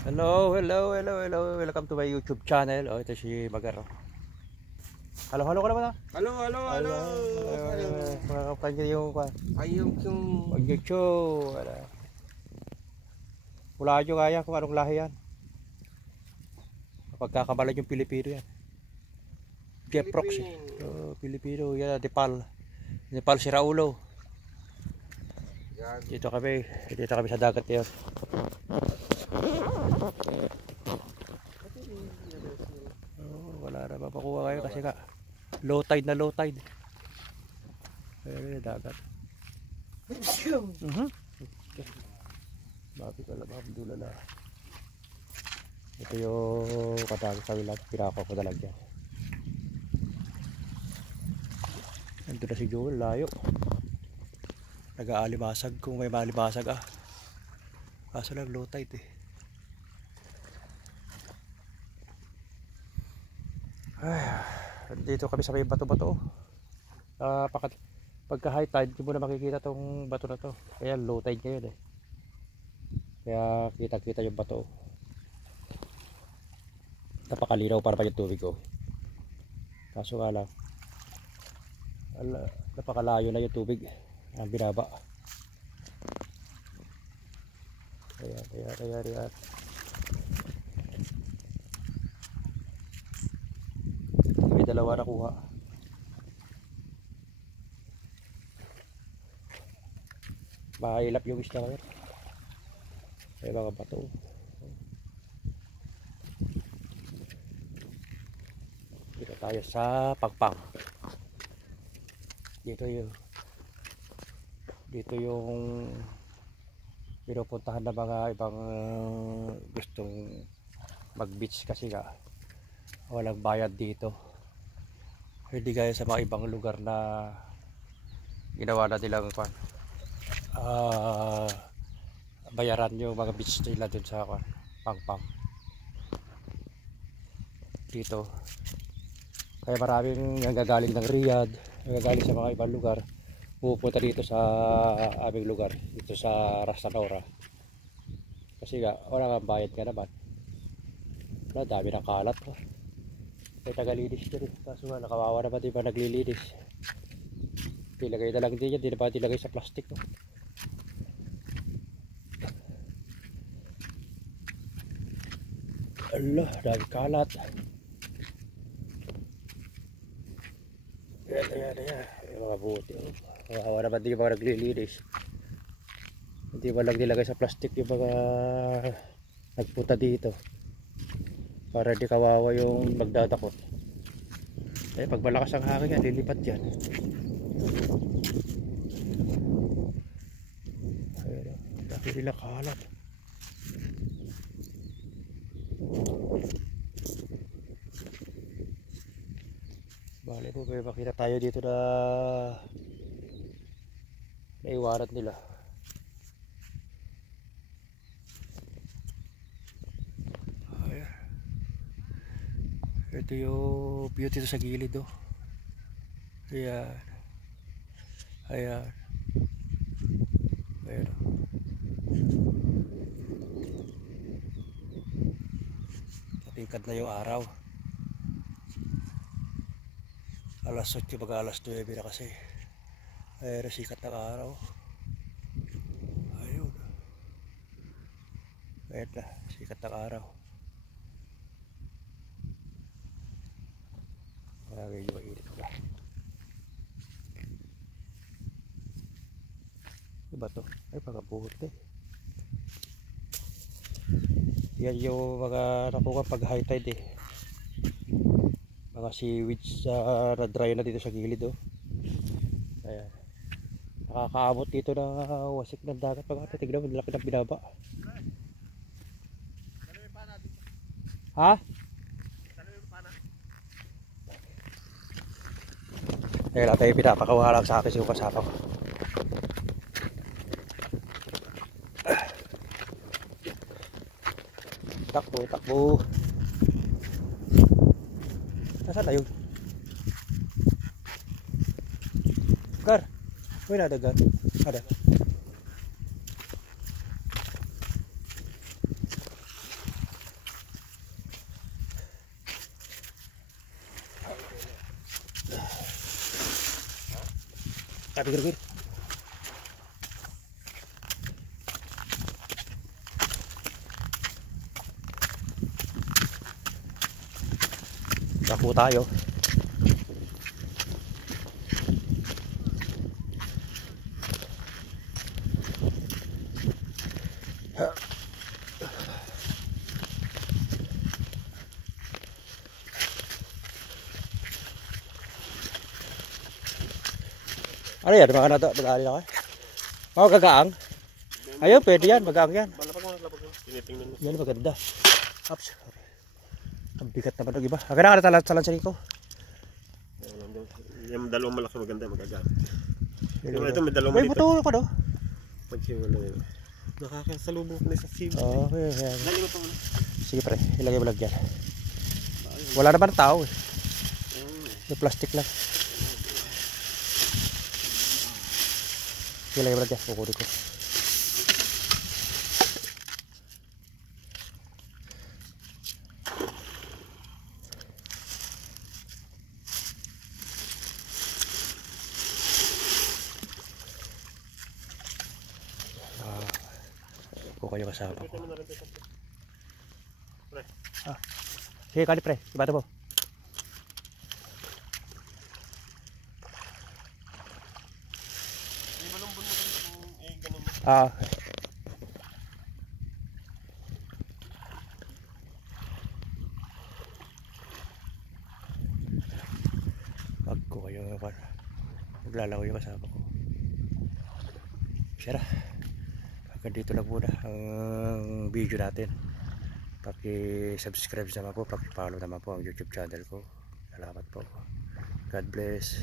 Hello, hello, hello, hello. Welcome to my YouTube channel. Oh, ito si Magaro. Halo, halo ka naman ah. Halo, halo, halo. Mga kapatid yung Ayun yung YouTube. Wala nyo kaya kung anong lahi yan. Pagkakamalan yung Pilipino yan. Jeff Proxy. Oh, Pilipino. Yan, Nepal. Nepal si Raulo. Dito kami sa dagat ngayon. Wala na mapakuha kayo kasi nga low tide na low tide. Ayun yung dagat. Babi ka lang, alhamdulillah. Ito yung katagos sa wilag, pinakaw ko na lang dyan. Nandun na si Joel, layo. Nag-aalimasag kung may maalimasag ah. Kaso lang low tide eh. Dito kami sa may bato-bato. Pagka high tide, hindi mo na makikita tong bato na to. Kaya low tide ngayon eh. Kaya kita-kita yung bato. Napakalinaw para pa yung tubig ko. Kaso nga lang, napakalayo na yung tubig ang binaba. Kaya. May dalawa nakuha. Mahilap yung isda ngayon. May mga bato. Dito tayo sa Pangpang. Dito yung pinupuntahan ng mga ibang gustong mag beach kasi nga walang bayad dito. Hindi gaya sa mga ibang lugar na ginawa na nilang bayaran yung mga beach nila dun sa Pangpang. Dito kaya maraming nanggagaling ng Riyadh, nanggagaling sa mga ibang lugar, pupunta dito sa aming lugar, dito sa Ras Tanura. Kasi nga wala kang bayad ka naman. Wala, dami ng kalat oh. May tagalinis din eh. Kaso nga nakawawa naman di ba naglilinis. Dilagay na lang din yan, di na ba dilagay sa plastic oh. Allah, dami kalat. Ayan. Mga buti oh. Nakawawa naman di ba naglilinis. Hindi ba lang nilagay sa plastic yung mga nagpunta dito para di kawawa yung magdadakot. Eh pag malakas ang hangin yan, lilipat yan. Ayun, dami nila kalat. Bale po, may makita tayo dito na naiwanan nila. Ito yung view dito sa gilid oh. Ayan. Ayan oh. Tatingkad na yung araw. Alas 8 baga alas 9 na kasi. Ayan, sikat ng araw. Ayun. Ayan na, sikat ng araw. Medyo mainit pa. Diba to? Ay pagkabuti. Yan yung mga nakuha pag high tide eh. Mga seaweeds na dry na dito sa gilid oh. Ayan. Nakakaabot dito na wasik ng dagat. Pag tignan mo, laki ng binaba. Ha? Eh, wala tayo pinapakawa lang sa akin yung kasama ko. Takbo. Nasaan na yun? Kar, may nadagan. Ada. Kapigir-gir. Dako tayo. Ano yan? Mga nag-aali na kayo? Mga gagaang? Ayun, pwede yan. Magaang yan. Balapag mo, lapag mo. Tinitingnan mo. Yan, maganda. Ups. Ang bigat naman ng iba. Aga na ka talan sa Nico. Yung dalawang malaki maganda, magagaan. Yung ito may dalawang May malito. buto ko, no? Pagsimulo yun. Nakakasalubong ko na sa sim. Okay, yan. Dali mo pa muna. Sige pre, ilagay mo lang dyan. Wala naman tao eh. May plastic lang. Ilagay mo lang dyan, kukunin ko. Kuha yung kasama ko. Sige, kali pre, ibato mo. Ah. Pagko kayo maglalako yung kasama ko. Sira. Hanggang dito lang muna ang video natin. Paki-subscribe naman po, paki-follow naman po ang YouTube channel ko. Salamat po. God bless.